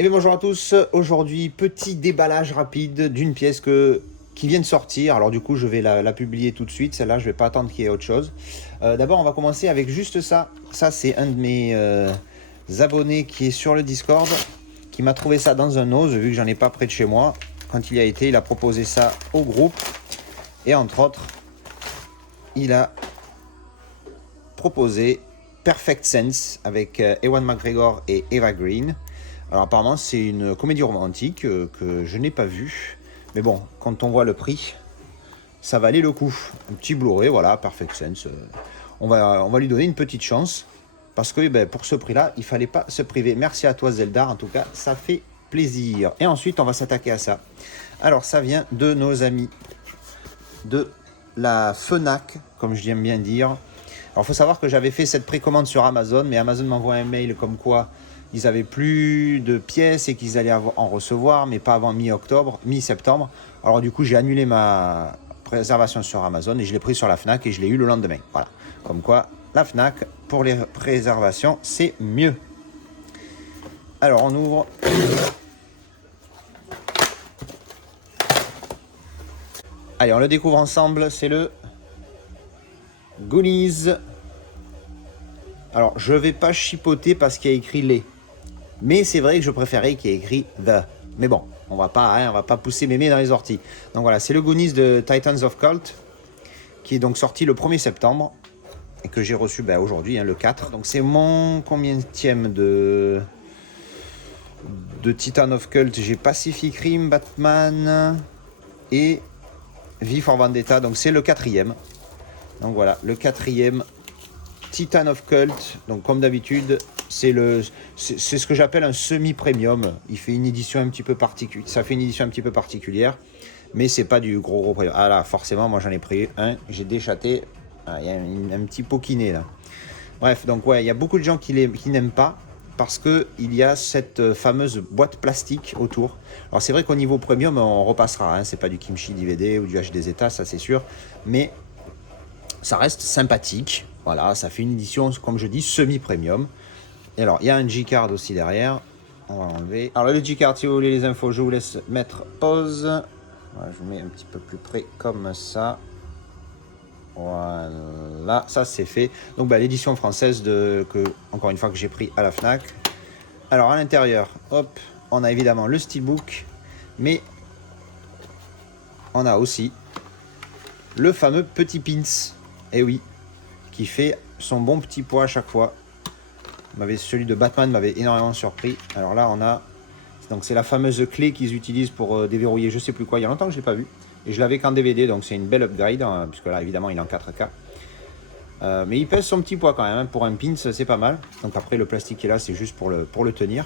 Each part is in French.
Et bien bonjour à tous, aujourd'hui petit déballage rapide d'une pièce qui vient de sortir. Alors du coup je vais la publier tout de suite, celle-là je vais pas attendre qu'il y ait autre chose. D'abord on va commencer avec juste ça. Ça c'est un de mes abonnés qui est sur le Discord, qui m'a trouvé ça dans un ose, vu que j'en ai pas près de chez moi. Quand il y a été, il a proposé ça au groupe. Et entre autres, il a proposé Perfect Sense avec Ewan McGregor et Eva Green. Alors apparemment c'est une comédie romantique que je n'ai pas vue. Mais bon, quand on voit le prix, ça valait le coup. Un petit Blu-ray, voilà, Perfect Sense. On va lui donner une petite chance. Parce que pour ce prix-là, il ne fallait pas se priver. Merci à toi Zelda, en tout cas, ça fait plaisir. Et ensuite, on va s'attaquer à ça. Alors ça vient de nos amis de la FNAC, comme je viens bien dire. Alors il faut savoir que j'avais fait cette précommande sur Amazon, mais Amazon m'envoie un mail comme quoi ils avaient plus de pièces et qu'ils allaient en recevoir, mais pas avant mi-octobre, mi-septembre. Alors du coup, j'ai annulé ma réservation sur Amazon et je l'ai pris sur la FNAC et je l'ai eu le lendemain. Voilà. Comme quoi, la FNAC, pour les réservations, c'est mieux. Alors, on ouvre. Allez, on le découvre ensemble. C'est le Goonies. Alors, je vais pas chipoter parce qu'il y a écrit les. Mais c'est vrai que je préférais qu'il y ait écrit The. Mais bon, on va pas pousser mémé dans les orties. Donc voilà, c'est le Goonies de Titans of Cult, qui est donc sorti le 1er septembre, et que j'ai reçu aujourd'hui, le 4. Donc c'est mon combienième de Titan of Cult. J'ai Pacific Rim, Batman et V for Vendetta. Donc c'est le 4e. Donc voilà, le 4e Titan of Cult. Donc comme d'habitude, c'est ce que j'appelle un semi-premium. Il fait une édition un petit peu particulière. Ça fait une édition un petit peu particulière, mais c'est pas du gros premium. Ah là, forcément, moi j'en ai pris un. J'ai déchaté. Ah, il y a un petit poquiné là. Bref, donc ouais, il y a beaucoup de gens qui n'aiment pas parce que il y a cette fameuse boîte plastique autour. Alors c'est vrai qu'au niveau premium, on repassera. C'est pas du kimchi DVD ou du HDZ, ça c'est sûr, mais ça reste sympathique. Voilà, ça fait une édition, comme je dis, semi-premium. Et alors, il y a un G-Card aussi derrière. On va enlever. Alors, le G-Card, si vous voulez les infos, je vous laisse mettre pause. Voilà, je vous mets un petit peu plus près, comme ça. Voilà, ça c'est fait. Donc, l'édition française, encore une fois, que j'ai pris à la FNAC. Alors, à l'intérieur, hop, on a évidemment le steelbook. Mais, on a aussi le fameux petit pins. Eh oui, qui fait son bon petit poids à chaque fois. Celui de Batman m'avait énormément surpris. Alors là, on a... Donc c'est la fameuse clé qu'ils utilisent pour déverrouiller je sais plus quoi. Il y a longtemps que je ne l'ai pas vu. Et je l'avais qu'en DVD, donc c'est une belle upgrade, puisque là, évidemment, il est en 4K. Mais il pèse son petit poids quand même. Pour un pins, c'est pas mal. Donc après, le plastique qui est là, c'est juste pour le tenir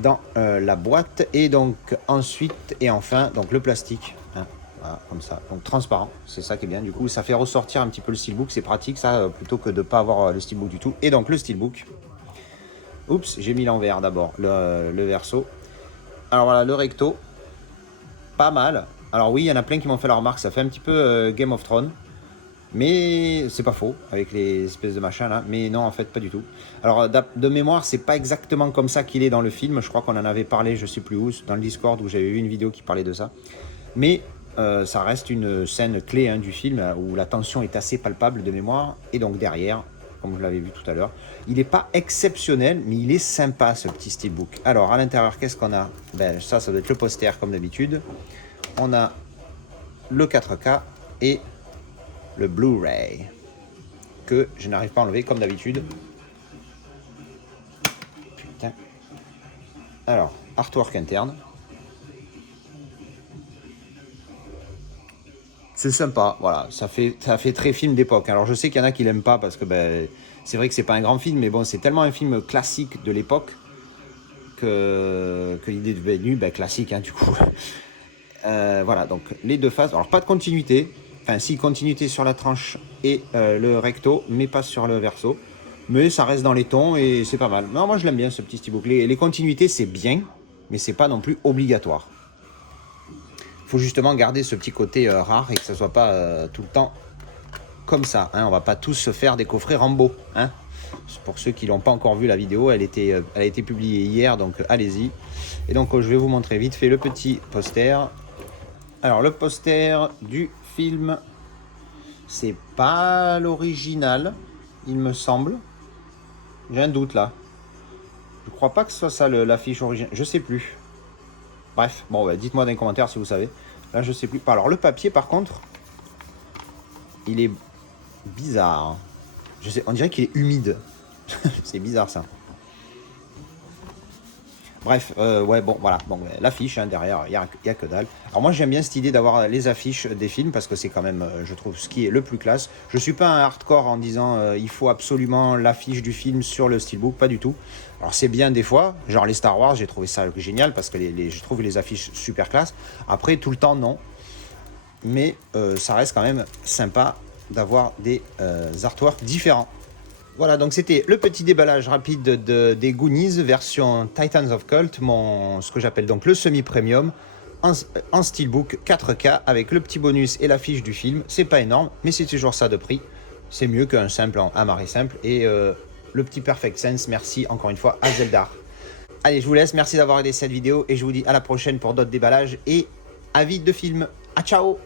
dans la boîte. Et donc ensuite, et enfin, donc le plastique. Voilà, comme ça, donc transparent, c'est ça qui est bien. Du coup, ça fait ressortir un petit peu le steelbook, c'est pratique ça, plutôt que de ne pas avoir le steelbook du tout. Et donc le steelbook, oups, j'ai mis l'envers d'abord, le verso. Alors voilà, le recto, pas mal. Alors oui, il y en a plein qui m'ont fait la remarque, ça fait un petit peu Game of Thrones, mais c'est pas faux, avec les espèces de machins là, mais non, en fait, pas du tout. Alors, de mémoire, c'est pas exactement comme ça qu'il est dans le film, je crois qu'on en avait parlé, je sais plus où, dans le Discord, où j'avais vu une vidéo qui parlait de ça. Mais ça reste une scène clé du film où la tension est assez palpable de mémoire. Et donc derrière, comme je l'avais vu tout à l'heure, il n'est pas exceptionnel, mais il est sympa ce petit steelbook. Alors à l'intérieur, qu'est-ce qu'on a? Ça doit être le poster comme d'habitude. On a le 4K et le Blu-ray que je n'arrive pas à enlever comme d'habitude. Putain. Alors, artwork interne. C'est sympa, voilà, ça fait très film d'époque. Alors je sais qu'il y en a qui l'aiment pas parce que c'est vrai que c'est pas un grand film, mais bon, c'est tellement un film classique de l'époque qu'il est devenu classique du coup. Voilà, donc les deux faces, alors pas de continuité, enfin si, continuité sur la tranche et le recto, mais pas sur le verso. Mais ça reste dans les tons et c'est pas mal. Non, moi je l'aime bien ce petit steelbook. Les continuités c'est bien, mais c'est pas non plus obligatoire. Faut justement garder ce petit côté rare et que ça soit pas tout le temps comme ça. On va pas tous se faire des coffrets Rambo. Pour ceux qui l'ont pas encore vu la vidéo, elle a été publiée hier, donc allez-y. Et donc je vais vous montrer vite fait le petit poster. Alors le poster du film, c'est pas l'original, il me semble. J'ai un doute là. Je crois pas que ce soit ça l'affiche originale, je sais plus. Bref, bon bah, dites-moi dans les commentaires si vous savez. Là je sais plus. Alors le papier par contre, il est bizarre. Je sais, on dirait qu'il est humide. C'est bizarre ça. Bref, ouais, bon, voilà. Bon, l'affiche, hein, derrière, il n'y a que dalle. Alors moi, j'aime bien cette idée d'avoir les affiches des films parce que c'est quand même, je trouve, ce qui est le plus classe. Je suis pas un hardcore en disant il faut absolument l'affiche du film sur le steelbook, pas du tout. Alors c'est bien des fois, genre les Star Wars, j'ai trouvé ça génial parce que je trouve les affiches super classe. Après, tout le temps, non. Mais ça reste quand même sympa d'avoir des artworks différents. Voilà, donc c'était le petit déballage rapide des Goonies version Titans of Cult, ce que j'appelle donc le semi-premium, en steelbook 4K avec le petit bonus et l'affiche du film. C'est pas énorme, mais c'est toujours ça de prix. C'est mieux qu'un simple en amarré simple. Et le petit Perfect Sense, merci encore une fois à Zeldar. Allez, je vous laisse, merci d'avoir aidé cette vidéo et je vous dis à la prochaine pour d'autres déballages et avis de films. À ciao!